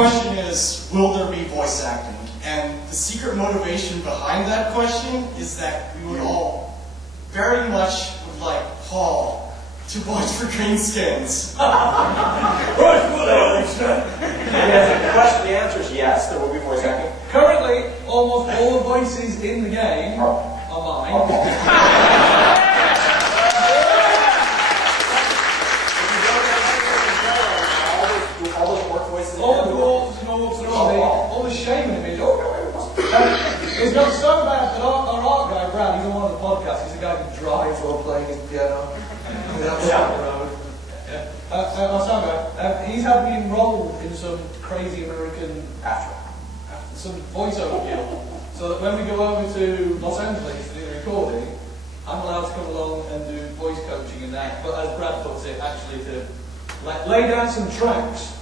question is, will there be voice acting? And the secret motivation behind that question is that we would all very much would like Paul to voice for Greenskins. The answer is yes, there will be voice acting. Currently, almost all the voices in the game are mine. All those work voices. All the dwarves and orcs and all the shaman in me. It's got so bad that our art guy, Brad, he's on one of the podcasts. He's the guy who drives while playing his piano. Our sound guy, he's had me enrolled in some crazy American some voiceover deal, so that when we go over to Los Angeles to do the recording, I'm allowed to come along and do voice coaching in that, but as Brad puts it, actually to lay down some tracks.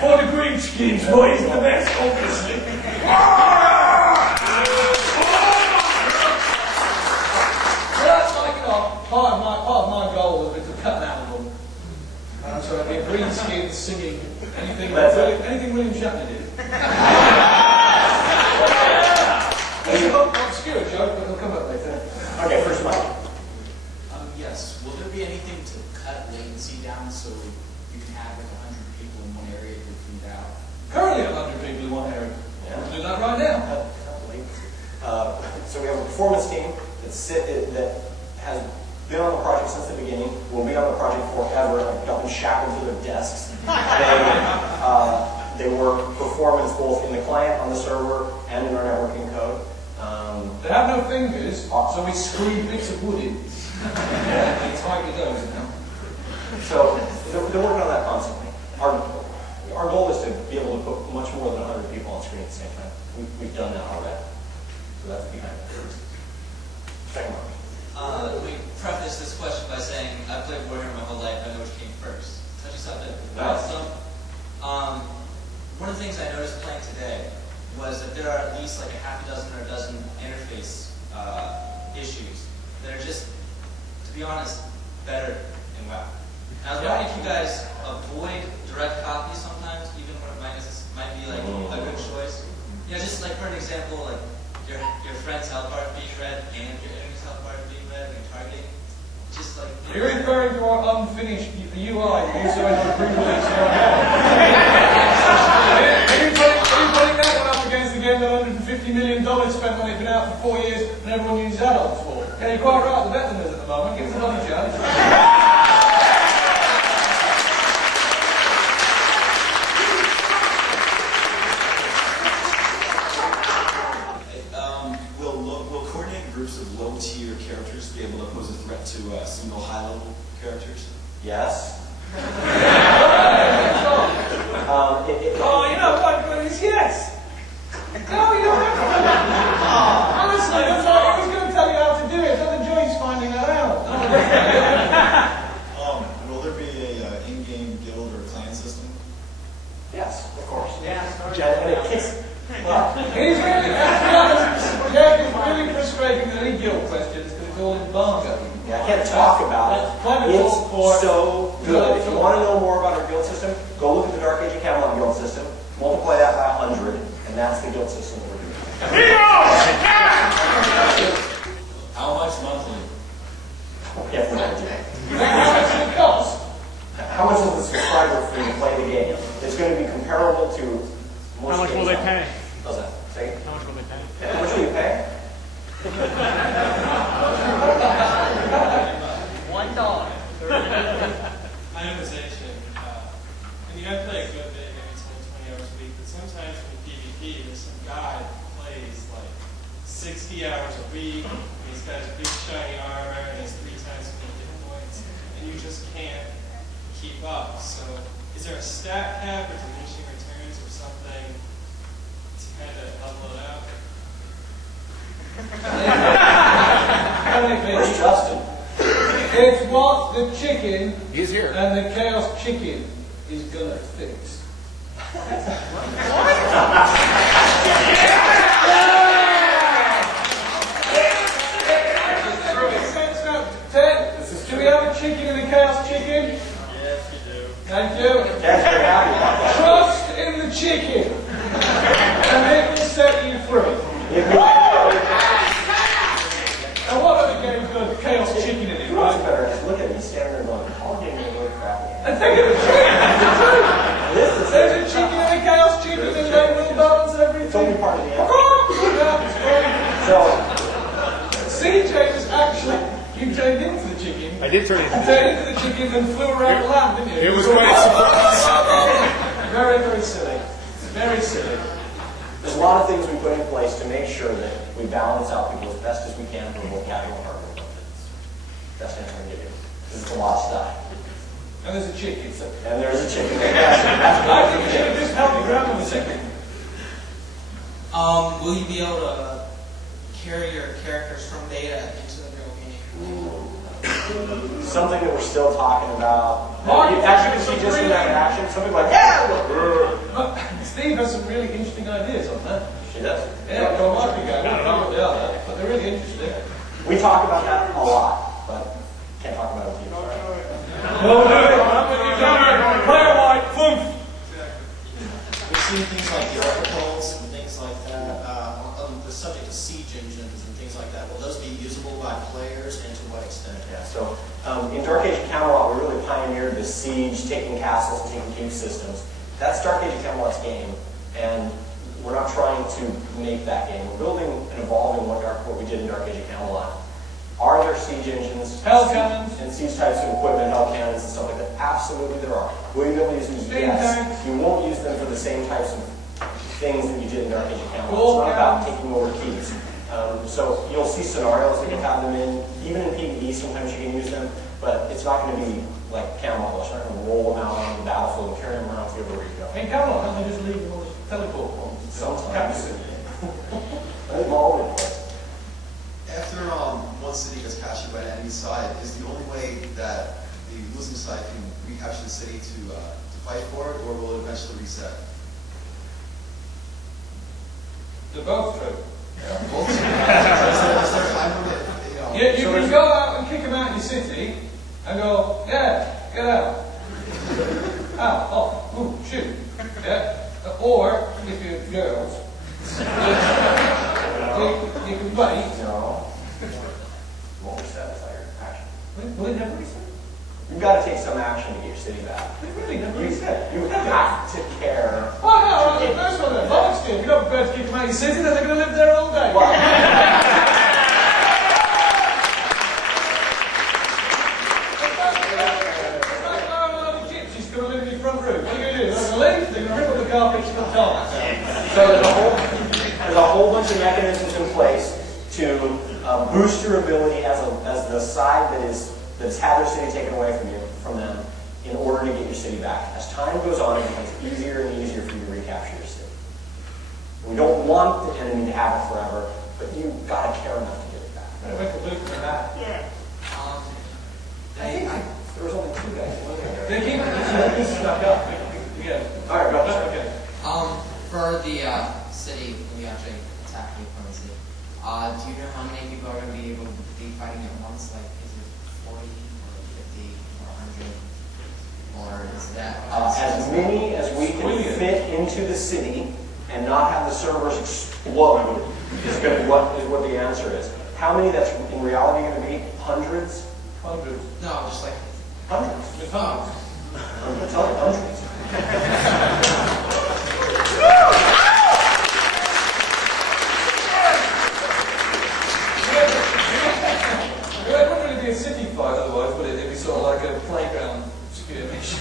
For the Greenskins, what is the best, obviously? That's like, part of my goal has been to cut an album. So it'd be Greenskins singing anything William Shatner did. It's an obscure joke, but it'll come up later. Okay, first Mike. Yes. Will there be anything to cut latency down so you can have like 100 people in one area to feed out? Currently 100 people in one area. Yeah. We'll do that right now. So we have a performance team that has been on the project since the beginning, will be on the project forever. I've got them shackled to their desks. They work performance both in the client, on the server, and in our networking code. They have no fingers, so we screw bits of wood in. And tie the dough now. So they're working on that constantly. Our goal is to be able to put much more than 100 people on screen at the same time. We've done that already. So that's behind it. Second one. Let me preface this question by saying I've played Warhammer my whole life. I know which came first. Touchy subject. One of the things I noticed playing today was that there are at least like a half a dozen or a dozen interface issues that are just, to be honest, better in WoW. And I was wondering if you guys avoid direct copies sometimes, even when it might be like a good choice. Yeah, just like for an example, like your friend's health bar being read and your enemy's health bar being read and targeting. Just like you're referring to our unfinished UI also in our pre-release. Are you putting that one up against the game that $150 million spent on it, been out for 4 years, and everyone uses adults for? Yeah, you're quite right. The better at the moment. Give us another chance. Will coordinated groups of low-tier characters be able to pose a threat to single high-level characters? Yes. You know what? It's yes. No, you don't have to. Honestly, that's like, I was going to tell you how to do it. Other Joy's finding that out. Will there be a in-game guild or clan system? Yes, of course. Yeah. He's really frustrating the league guild questions because it's all embargo. Yeah, I can't talk about it. It's so good. If you want to know more about our guild system, go look at the Dark Age of Camelot guild system, multiply that by 100, and that's the guild system that we're doing. How much monthly? Yes, How much does it cost? how much is the subscriber fee to play the game? It's going to be comparable to most How much will they pay? How's that? Say it. How much will they pay? How much will you pay? $1. Itemization. I play a good bit, maybe 20 hours a week, but sometimes in PvP, there's some guy that plays like 60 hours a week, and he's got his big shiny armor, and he's 3 times as many hit points, and you just can't keep up. So, is there a stat cap or diminishing returns or something to kind of level it out? Where's Justin? It's what the chicken He's here. and the chaos chicken is gonna fix. Do we have a chicken and a chaos chicken? Yes, we do. Thank you. That's very happy about that. Trust It's only part of the answer. So, CJ was actually, you turned into the chicken. I did turn into You turned into the chicken and flew around the land, didn't you? It was quite a surprise. Very, very silly. Very silly. there's a lot of things we put in place to make sure that we balance out people as best as we can for both casual and hardcore budgets. Best answer I can give you. This is a lot of stuff. And there's a chicken. So. And there's a chicken. I think you should have just helped me grab on the chicken. Will you be able to carry your characters from beta into the real game? Something that we're still talking about. Oh, As you can see just in that action, some people are like, yeah! Steve has some really interesting ideas on that. She does. Yeah, go on, we go. I don't know what they are, but they're really interesting. We talk about that a lot, but can't talk about it with you. Sorry. Player white, boom! We've seen things like the oracles and things like that, on the subject of siege engines and things like that. Will those be usable by players and to what extent? Yeah, so in Dark Age of Camelot, we really pioneered the siege, taking castles, taking keep systems. That's Dark Age of Camelot's game, and we're not trying to make that game. We're building and evolving what we did in Dark Age of Camelot. Are there siege engines, Hell cannons, and siege types of equipment, hell cannons and stuff like that? Absolutely there are. Will you be able to use them? Steam Yes. tanks. You won't use them for the same types of things that you did in Dark Age of Camelot. Gold It's not about cannons. taking over keys. So you'll see scenarios that you have them in. Even in PvE, sometimes you can use them, but it's not going to be like Camelot. You're not going to roll them out on the battlefield and carry them around to everywhere you go. In Camelot, don't they just leave them on the teleport ones? Sometimes. I think all over the place. After one city gets captured by the enemy side, is the only way that the losing side can recapture the city to fight for it, or will it eventually reset? They're both true. Is there a time limit? You can go out and kick them out of your city and go, yeah, get out. Shoot. Yeah. Or, if you're girls, you can wait. No. Won't reset. It's like your action. Will it never reset? You've got to take some action to get your city back. Will it really never You reset? have to care. Oh no, the first one then. Bollocks to you. If you're not prepared to kick them out of your city, then they're going to live there all day. Well, She's going to live in your front room. What are you going to do? They're going to leave, they're going to rip up the carpet, she's going to tell us. so there's a whole bunch of mechanisms in place to boost your ability as the side that has had their city taken away from them in order to get your city back. As time goes on, it becomes easier and easier for you to recapture your city. We don't want the enemy to have it forever, but you've got to care enough to get it back. I'm going to make a loop for that. There was only two guys. They keep this stuck up. Yeah. All right, go. Okay. For the city, when we actually attack the opponent's city, do you know how many people are going to be able to be fighting at once? Like, is it 40 or 50 or 100? Or is that... As many as we can fit into the city and not have the servers explode is what the answer is. How many that's in reality going to be? Hundreds? Hundreds. No, just like... Hundreds. Oh. I'm going to tell you hundreds. It wouldn't really be a city fight otherwise, would it? It'd be sort of like a playground skirmish.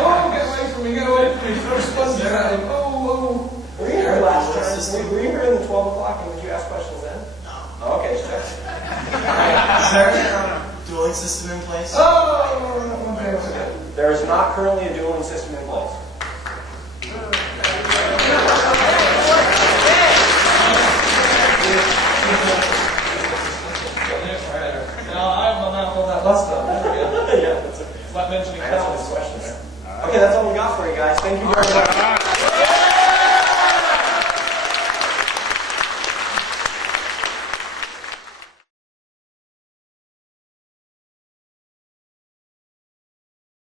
Oh, get away from me, get away from me. Throw sponges at him. Oh. Were you here last time? Were you here in the 12 o'clock and did you ask questions then? No. Okay, check. Is there a dueling system in place? Oh, okay. There is not currently a dueling system